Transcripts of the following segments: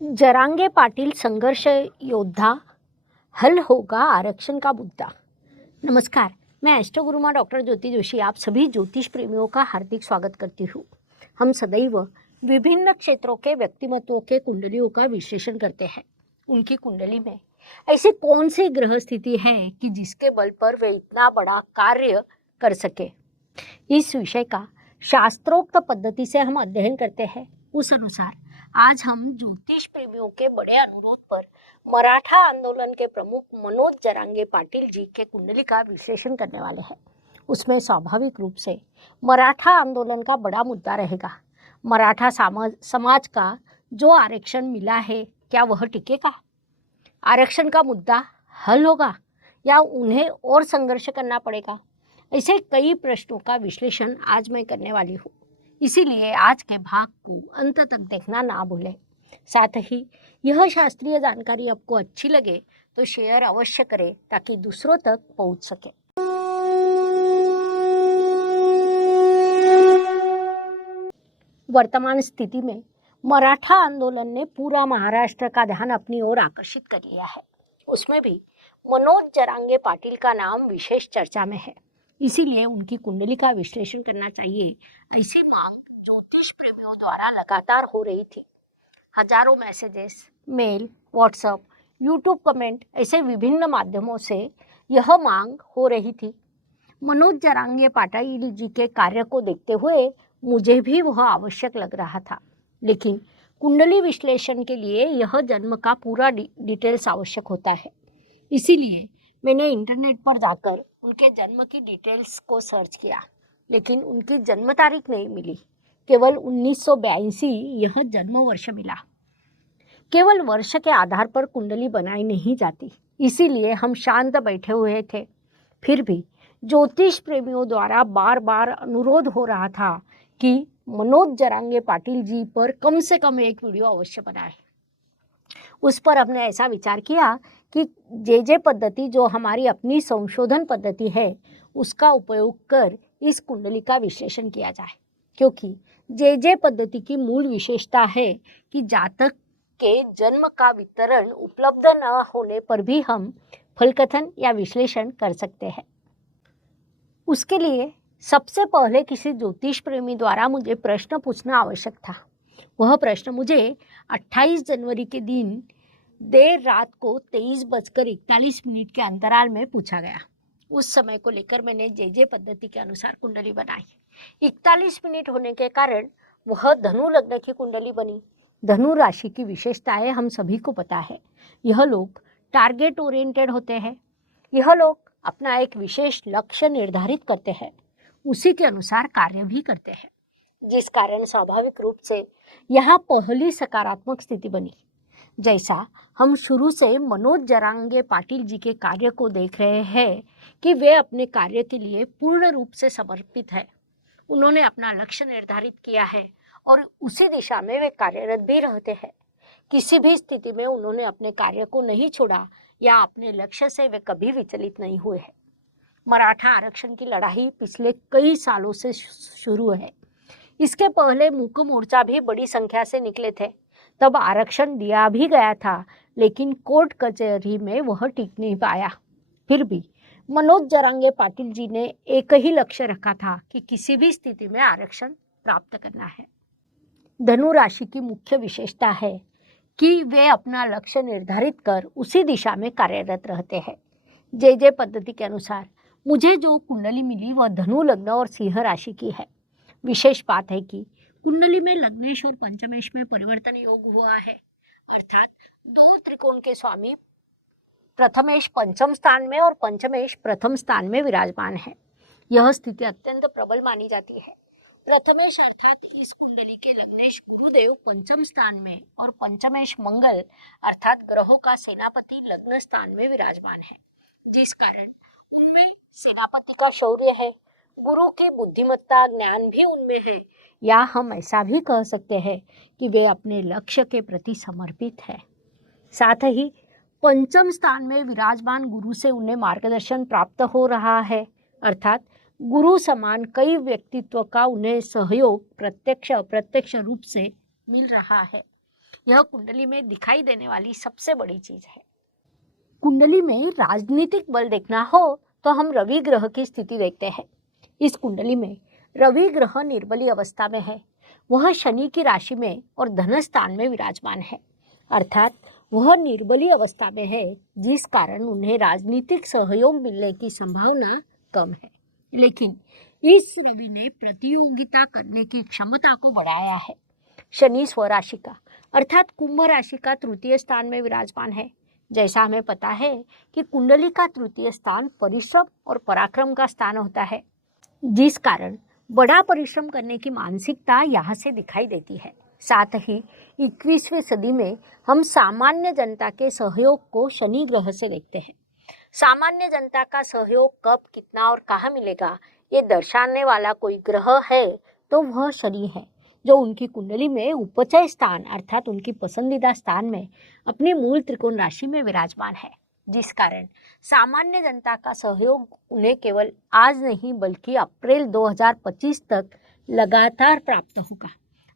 जरांगे पाटील संघर्ष योद्धा, हल होगा आरक्षण का मुद्दा। नमस्कार, मैं एस्ट्रो गुरुमा डॉक्टर ज्योति जोशी आप सभी ज्योतिष प्रेमियों का हार्दिक स्वागत करती हूँ। हम सदैव विभिन्न क्षेत्रों के व्यक्तिमत्वों के कुंडलियों का विश्लेषण करते हैं। उनकी कुंडली में ऐसी कौन सी ग्रह स्थिति है कि जिसके बल पर वे इतना बड़ा कार्य कर सके। इस विषय का शास्त्रोक्त पद्धति से हम अध्ययन करते हैं। उस अनुसार आज हम ज्योतिष प्रेमियों के बड़े अनुरोध पर मराठा आंदोलन के प्रमुख मनोज जरांगे पाटिल जी के कुंडली का विश्लेषण करने वाले हैं। उसमें स्वाभाविक रूप से मराठा आंदोलन का बड़ा मुद्दा रहेगा। मराठा समाज का जो आरक्षण मिला है, क्या वह टिकेगा? आरक्षण का मुद्दा हल होगा या उन्हें और संघर्ष करना पड़ेगा? ऐसे कई प्रश्नों का विश्लेषण आज मैं करने वाली हूँ। इसीलिए आज के भाग को अंत तक देखना ना भूलें। साथ ही यह शास्त्रीय जानकारी आपको अच्छी लगे तो शेयर अवश्य करें ताकि दूसरों तक पहुंच सके। वर्तमान स्थिति में मराठा आंदोलन ने पूरा महाराष्ट्र का ध्यान अपनी ओर आकर्षित कर लिया है। उसमें भी मनोज जरांगे पाटिल का नाम विशेष चर्चा में है। इसीलिए उनकी कुंडली का विश्लेषण करना चाहिए, ऐसी मांग ज्योतिष प्रेमियों द्वारा लगातार हो रही थी। हजारों messages, mail, WhatsApp, YouTube comment, ऐसे विभिन्न माध्यमों से यह मांग हो रही थी। मनोज जरांगे पाटिल जी के कार्य को देखते हुए मुझे भी वह आवश्यक लग रहा था, लेकिन कुंडली विश्लेषण के लिए यह जन्म का पूरा डिटेल्स आवश्यक होता है। इसीलिए मैंने इंटरनेट पर जाकर उनके जन्म की डिटेल्स को सर्च किया, लेकिन उनकी जन्म तारीख नहीं मिली। केवल 1982 यह जन्म वर्ष मिला। केवल वर्ष के आधार पर कुंडली बनाई नहीं जाती, इसीलिए हम शांत बैठे हुए थे। फिर भी ज्योतिष प्रेमियों द्वारा बार बार अनुरोध हो रहा था कि मनोज जरांगे पाटिल जी पर कम से कम एक वीडियो अवश्य बनाए। उस पर हमने ऐसा विचार किया कि जे पद्धति, जो हमारी अपनी संशोधन पद्धति है, उसका उपयोग कर इस कुंडली का विश्लेषण किया जाए। क्योंकि जे पद्धति की मूल विशेषता है कि जातक के जन्म का वितरण उपलब्ध न होने पर भी हम फलकथन या विश्लेषण कर सकते हैं। उसके लिए सबसे पहले किसी ज्योतिष प्रेमी द्वारा मुझे प्रश्न पूछना आवश्यक था। वह प्रश्न मुझे 28 जनवरी के दिन देर रात को 23:41 के अंतराल में पूछा गया। उस समय को लेकर मैंने जे पद्धति के अनुसार कुंडली बनाई। 41 मिनट होने के कारण वह धनु लग्न की कुंडली बनी। धनु राशि की विशेषताएं हम सभी को पता है। यह लोग टारगेट ओरिएंटेड होते हैं। यह लोग अपना एक विशेष लक्ष्य निर्धारित करते हैं, उसी के अनुसार कार्य भी करते हैं, जिस कारण स्वाभाविक रूप से यहाँ पहली सकारात्मक स्थिति बनी। जैसा हम शुरू से मनोज जरांगे पाटिल जी के कार्य को देख रहे हैं कि वे अपने कार्य के लिए पूर्ण रूप से समर्पित है। उन्होंने अपना लक्ष्य निर्धारित किया है और उसी दिशा में वे कार्यरत भी रहते हैं। किसी भी स्थिति में उन्होंने अपने कार्य को नहीं छोड़ा या अपने लक्ष्य से वे कभी विचलित नहीं हुए हैं। मराठा आरक्षण की लड़ाई पिछले कई सालों से शुरू है। इसके पहले मूक मोर्चा भी बड़ी संख्या से निकले थे। तब आरक्षण दिया भी गया था, लेकिन कोर्ट कचहरी में वह टिक नहीं पाया। फिर भी मनोज जरांगे पाटिल जी ने एक ही लक्ष्य रखा था कि किसी भी स्थिति में आरक्षण प्राप्त करना है। धनु राशि की मुख्य विशेषता है कि वे अपना लक्ष्य निर्धारित कर उसी दिशा में कार्यरत रहते हैं। जे पद्धति के अनुसार मुझे जो कुंडली मिली वह धनु लग्न और सिंह राशि की है। विशेष बात है कि कुंडली में लग्नेश और पंचमेश में परिवर्तन योग हुआ है, अर्थात दो त्रिकोण के स्वामी प्रथमेश पंचम स्थान में और पंचमेश प्रथम स्थान में विराजमान है। यह स्थिति अत्यंत प्रबल मानी जाती है। प्रथमेश अर्थात इस कुंडली के लग्नेश गुरुदेव पंचम स्थान में और पंचमेश मंगल अर्थात ग्रहों का सेनापति लग्न स्थान में विराजमान है, जिस कारण उनमें सेनापति का शौर्य है। गुरु की बुद्धिमत्ता, ज्ञान भी उनमें है, या हम ऐसा भी कह सकते हैं कि वे अपने लक्ष्य के प्रति समर्पित है। साथ ही पंचम स्थान में विराजमान गुरु से उन्हें मार्गदर्शन प्राप्त हो रहा है, अर्थात गुरु समान कई व्यक्तित्व का उन्हें सहयोग प्रत्यक्ष अप्रत्यक्ष रूप से मिल रहा है। यह कुंडली में दिखाई देने वाली सबसे बड़ी चीज है। कुंडली में राजनीतिक बल देखना हो तो हम रवि ग्रह की स्थिति देखते हैं। इस कुंडली में रवि ग्रह निर्बली अवस्था में है। वह शनि की राशि में और धन स्थान में विराजमान है, अर्थात वह निर्बली अवस्था में है, जिस कारण उन्हें राजनीतिक सहयोग मिलने की संभावना कम है। लेकिन इस रवि ने प्रतियोगिता करने की क्षमता को बढ़ाया है। शनि स्वराशि का अर्थात कुंभ राशि का तृतीय स्थान में विराजमान है। जैसा हमें पता है कि कुंडली का तृतीय स्थान परिश्रम और पराक्रम का स्थान होता है, जिस कारण बड़ा परिश्रम करने की मानसिकता यहाँ से दिखाई देती है। साथ ही 21वीं सदी में हम सामान्य जनता के सहयोग को शनि ग्रह से देखते हैं। सामान्य जनता का सहयोग कब, कितना और कहाँ मिलेगा, ये दर्शाने वाला कोई ग्रह है तो वह शनि है, जो उनकी कुंडली में उपचय स्थान अर्थात उनकी पसंदीदा स्थान में अपनी मूल त्रिकोण राशि में विराजमान है, जिस कारण सामान्य जनता का सहयोग उन्हें केवल आज नहीं बल्कि अप्रैल 2025 तक लगातार प्राप्त होगा।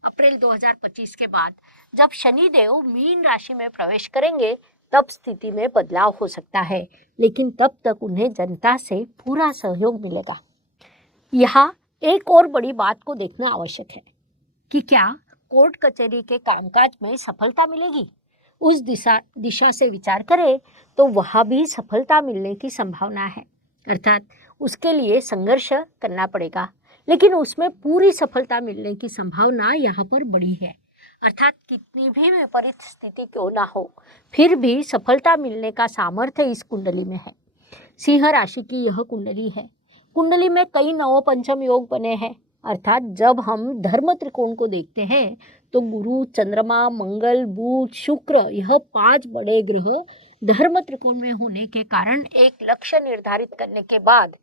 अप्रैल 2025 के बाद जब शनि देव मीन राशि में प्रवेश करेंगे तब स्थिति में बदलाव हो सकता है, लेकिन तब तक उन्हें जनता से पूरा सहयोग मिलेगा। यहाँ एक और बड़ी बात को देखना आवश्यक है कि क्या कोर्ट कचहरी के कामकाज में सफलता मिलेगी। उस दिशा से विचार करें तो वहाँ भी सफलता मिलने की संभावना है, अर्थात उसके लिए संघर्ष करना पड़ेगा, लेकिन उसमें पूरी सफलता मिलने की संभावना यहाँ पर बड़ी है। अर्थात कितनी भी विपरीत स्थिति क्यों ना हो, फिर भी सफलता मिलने का सामर्थ्य इस कुंडली में है। सिंह राशि की यह कुंडली है। कुंडली में कई नवपंचम योग बने हैं, अर्थात जब हम धर्म त्रिकोण को देखते हैं तो गुरु, चंद्रमा, मंगल, बुध, शुक्र, यह 5 बड़े ग्रह धर्म त्रिकोण में होने के कारण एक लक्ष्य निर्धारित करने के बाद,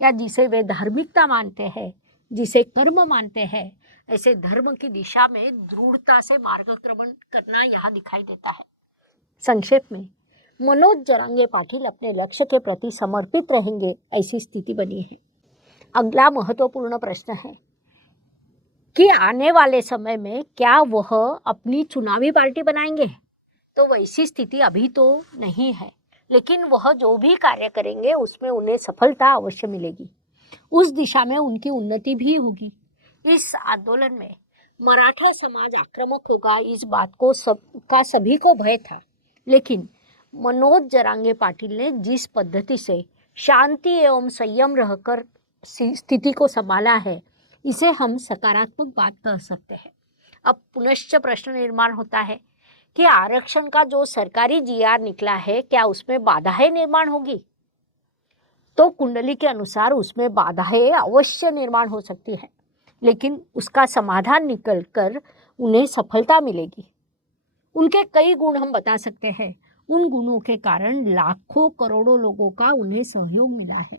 या जिसे वे धार्मिकता मानते हैं, जिसे कर्म मानते हैं, ऐसे धर्म की दिशा में दृढ़ता से मार्गक्रमण करना यहाँ दिखाई देता है। संक्षेप में मनोज जरांगे पाटिल अपने लक्ष्य के प्रति समर्पित रहेंगे, ऐसी स्थिति बनी है। अगला महत्वपूर्ण प्रश्न है कि आने वाले समय में क्या वह अपनी चुनावी पार्टी बनाएंगे। तो वैसी स्थिति अभी तो नहीं है, लेकिन वह जो भी कार्य करेंगे उसमें उन्हें सफलता अवश्य मिलेगी। उस दिशा में उनकी उन्नति भी होगी। इस आंदोलन में मराठा समाज आक्रामक होगा, इस बात को सभी को भय था, लेकिन मनोज जरांगे पाटिल ने जिस पद्धति से शांति एवं संयम रहकर स्थिति को संभाला है, इसे हम सकारात्मक बात कह सकते हैं। अब पुनश्च प्रश्न निर्माण होता है कि आरक्षण का जो सरकारी जीआर निकला है, क्या उसमें बाधाएं निर्माण होगी। तो कुंडली के अनुसार उसमें बाधाएं अवश्य निर्माण हो सकती है, लेकिन उसका समाधान निकल कर उन्हें सफलता मिलेगी। उनके कई गुण हम बता सकते हैं। उन गुणों के कारण लाखों करोड़ों लोगों का उन्हें सहयोग मिला है।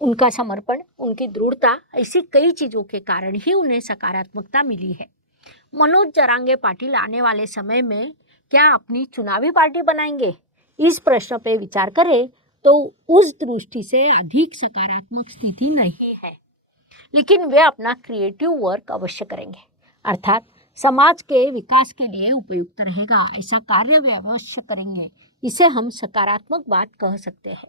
उनका समर्पण, उनकी दृढ़ता, ऐसी कई चीज़ों के कारण ही उन्हें सकारात्मकता मिली है। मनोज जरांगे पाटिल आने वाले समय में क्या अपनी चुनावी पार्टी बनाएंगे, इस प्रश्न पे विचार करें तो उस दृष्टि से अधिक सकारात्मक स्थिति नहीं है, लेकिन वे अपना क्रिएटिव वर्क अवश्य करेंगे, अर्थात समाज के विकास के लिए उपयुक्त रहेगा ऐसा कार्य वे अवश्य करेंगे। इसे हम सकारात्मक बात कह सकते हैं।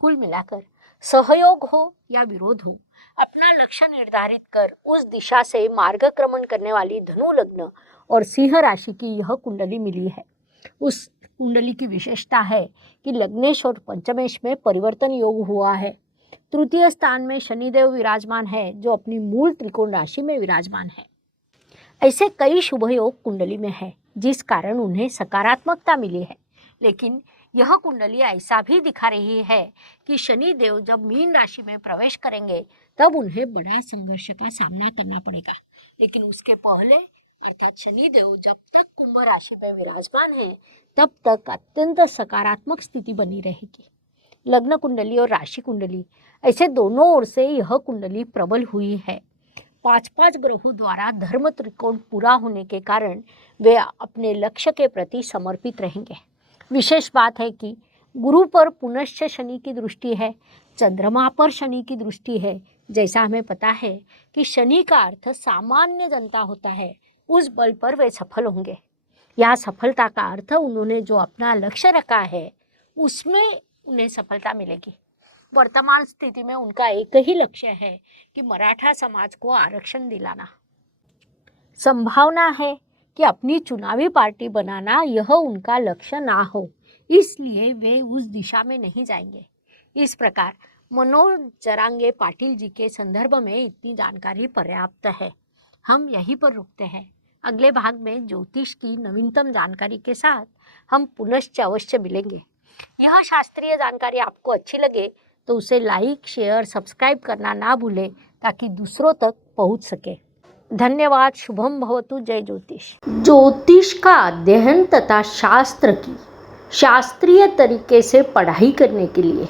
कुल मिलाकर सहयोग हो या विरोध हो, अपना लक्ष्य निर्धारित कर उस दिशा से मार्गक्रमण करने वाली धनु लग्न और सिंह राशि की यह कुंडली मिली है। उस कुंडली की विशेषता है कि लग्नेश और पंचमेश में परिवर्तन योग हुआ है। तृतीय स्थान में शनिदेव विराजमान है, जो अपनी मूल त्रिकोण राशि में विराजमान है। ऐसे कई शुभ योग कुंडली में है, जिस कारण उन्हें सकारात्मकता मिली है। लेकिन यह कुंडली ऐसा भी दिखा रही है कि शनि देव जब मीन राशि में प्रवेश करेंगे तब उन्हें बड़ा संघर्ष का सामना करना पड़ेगा। लेकिन उसके पहले अर्थात शनि देव जब तक कुंभ राशि में विराजमान है तब तक अत्यंत सकारात्मक स्थिति बनी रहेगी। लग्न कुंडली और राशि कुंडली, ऐसे दोनों ओर से यह कुंडली प्रबल हुई है। 5 ग्रहों द्वारा धर्म त्रिकोण पूरा होने के कारण वे अपने लक्ष्य के प्रति समर्पित रहेंगे। विशेष बात है कि गुरु पर पुनश्च शनि की दृष्टि है, चंद्रमा पर शनि की दृष्टि है। जैसा हमें पता है कि शनि का अर्थ सामान्य जनता होता है, उस बल पर वे सफल होंगे। यह सफलता का अर्थ उन्होंने जो अपना लक्ष्य रखा है उसमें उन्हें सफलता मिलेगी। वर्तमान स्थिति में उनका एक ही लक्ष्य है कि मराठा समाज को आरक्षण दिलाना। संभावना है कि अपनी चुनावी पार्टी बनाना यह उनका लक्ष्य ना हो, इसलिए वे उस दिशा में नहीं जाएंगे। इस प्रकार मनोज जरांगे पाटिल जी के संदर्भ में इतनी जानकारी पर्याप्त है। हम यहीं पर रुकते हैं। अगले भाग में ज्योतिष की नवीनतम जानकारी के साथ हम पुनश्च अवश्य मिलेंगे। यह शास्त्रीय जानकारी आपको अच्छी लगे तो उसे लाइक, शेयर, सब्सक्राइब करना ना भूलें ताकि दूसरों तक पहुंच सके। धन्यवाद। शुभम भवतु। जय ज्योतिष। ज्योतिष का अध्ययन तथा शास्त्र की शास्त्रीय तरीके से पढ़ाई करने के लिए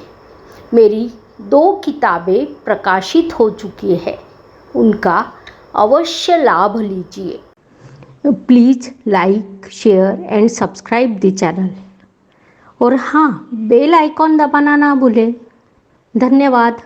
मेरी 2 किताबें प्रकाशित हो चुकी है, उनका अवश्य लाभ लीजिए। Please like, share and subscribe the channel. और हाँ, बेल आइकॉन दबाना ना भूलें। धन्यवाद।